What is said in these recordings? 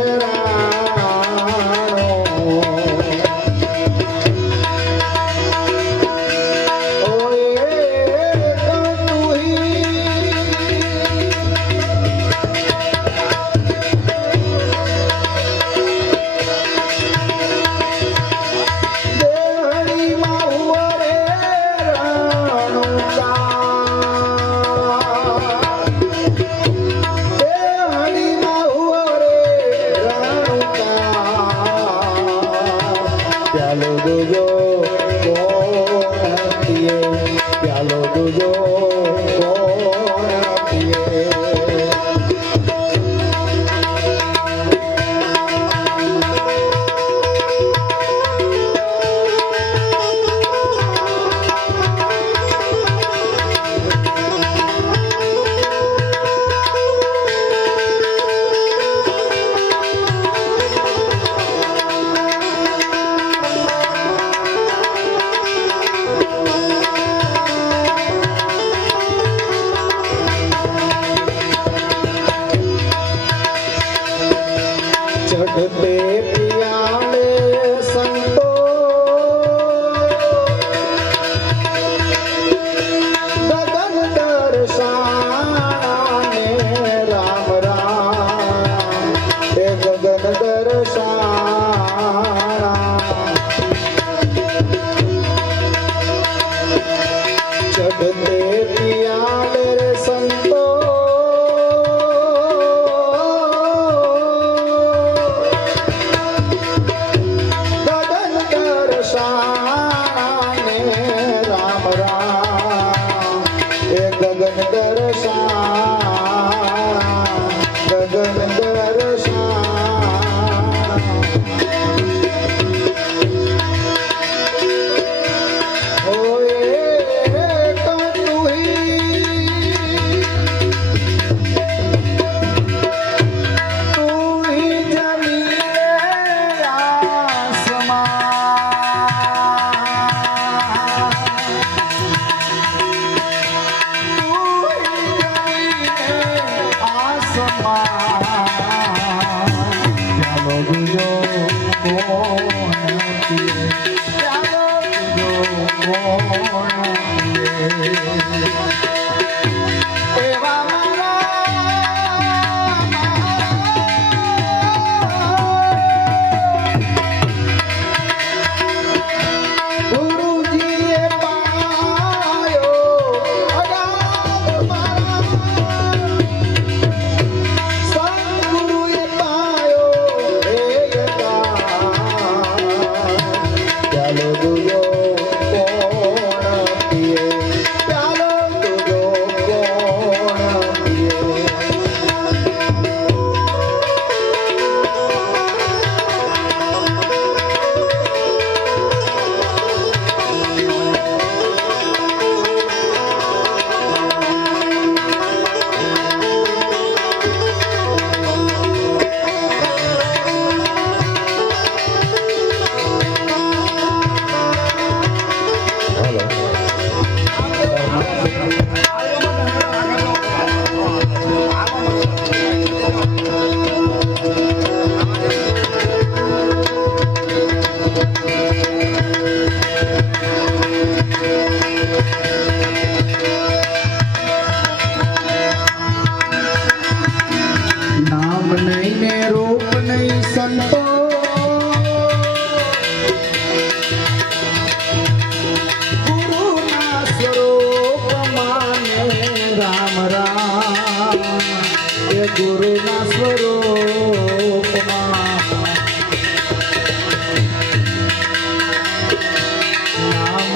Shara. Good happy. ગુરુજીએ નામ નહીં ને રૂપ નહીં સંતો ગુરુના સ્વરૂપ માને રામ રામ. એ ગુરુના સ્વરૂપમાં. નામ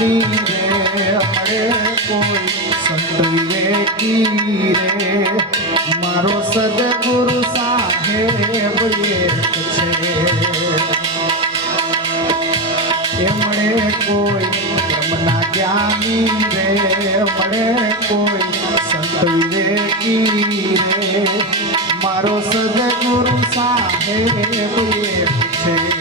રે કોઈ સંત વિવેકી રે મારો સદગુરુ સાહેબ એક છે એમણે કોઈ બ્રહ્મના જ્ઞાની રે. મળે કોઈ સંત વિવેકી રે મારો સદગુરુ સાહેબ એક છે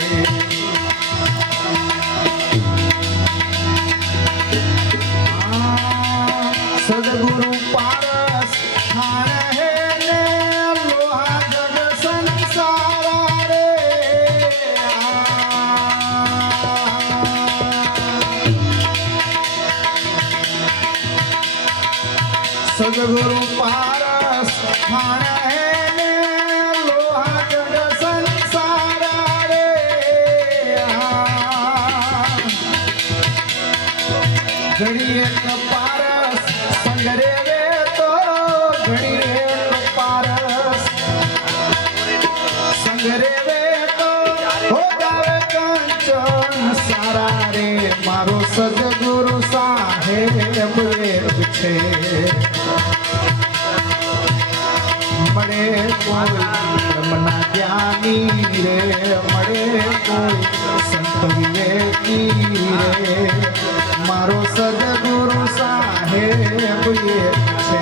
સદગુરુ પારસ ખાણા હે. સારા રે, મારો સદગુરુ સાહેબ છે. મળે કોઈ જ્ઞાની રે, મળે કોઈ સંત વિવેકી રે. મારો સદગુરુ સાહેબ છે.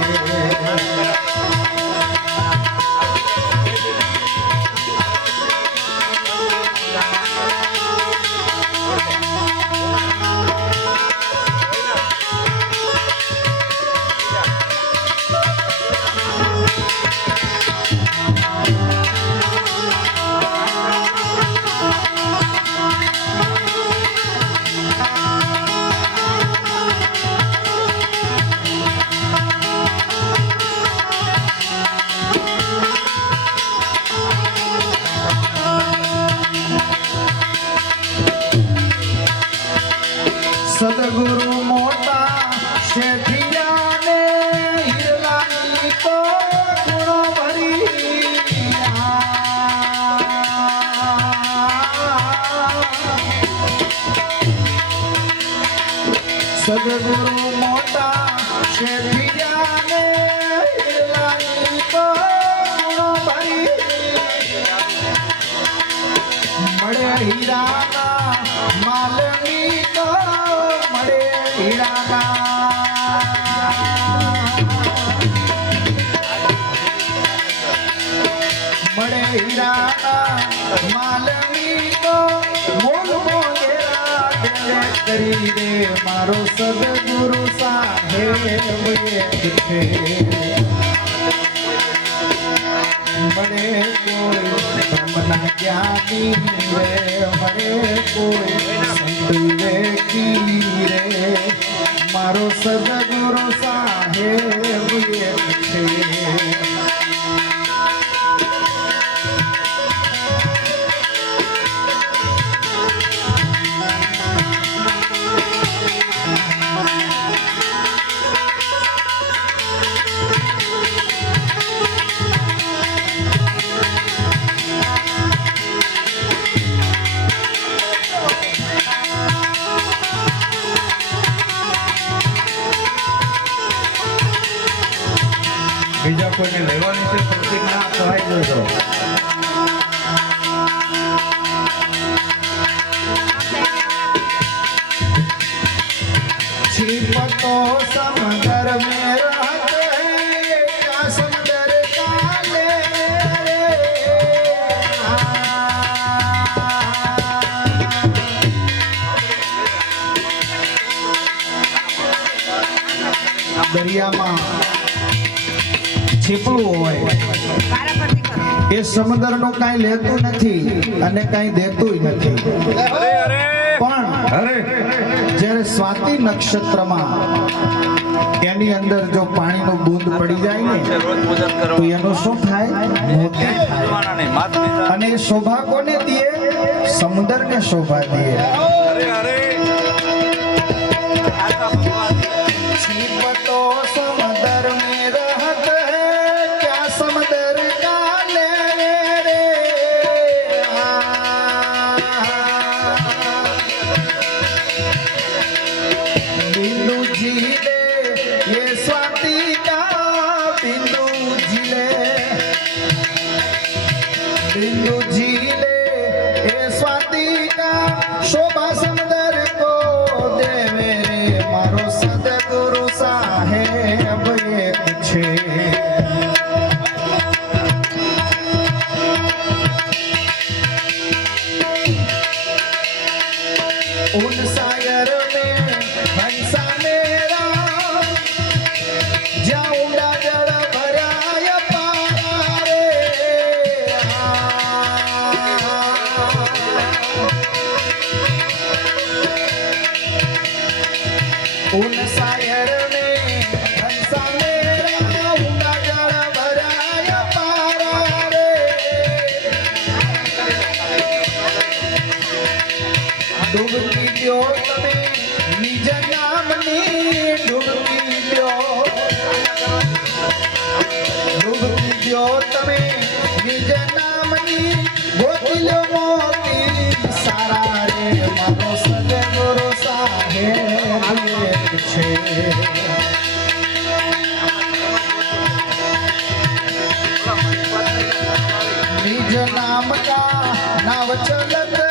સદગુરુ મોટા શેઠિયાને હિરલાની તો ગુણો ભરી મળે હીરાના માલની તો મળે કરી દે મારો સદગુરુ સાહેબ મળે કોઈ બ્રહ્મના જ્ઞાની રે, મને કોઈ રે, મારો સદગુરુ સાહેબ દરિયામાં છીપલું હોય. એ સમુદ્રનું કાંઈ લેતું નથી અને કાંઈ દેતું નથી. પણ અરે. જ્યારે સ્વાતિ નક્ષત્રમાં એની અંદર જો પાણીનો બૂંદ પડી જાય ને તો એનો શું થાય? મોતી અને એ શોભા કોને દે સમુદ્રને શોભા દે યુજીલે એ સ્વાતિકા શોભા સમદા ડૂબકી દ્યો તમે નિજ નામની ડૂબકી દ્યો ડૂબકી દ્યો તમે નિજ નામની ગોતી લો મોતી સારા રે મારો સદગુરુ સાહેબ એક છે निज नाम का नाव चलत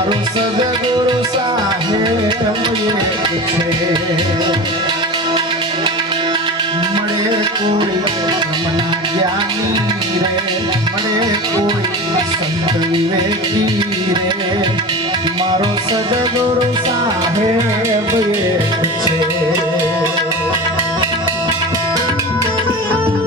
મારો સદગુરુ સાહેબ છે. મળે કોઈ રમના જ્ઞાની રે, મળે કોઈ સંત વિવેકી રે. મારો સદગુરુ સાહેબ છે.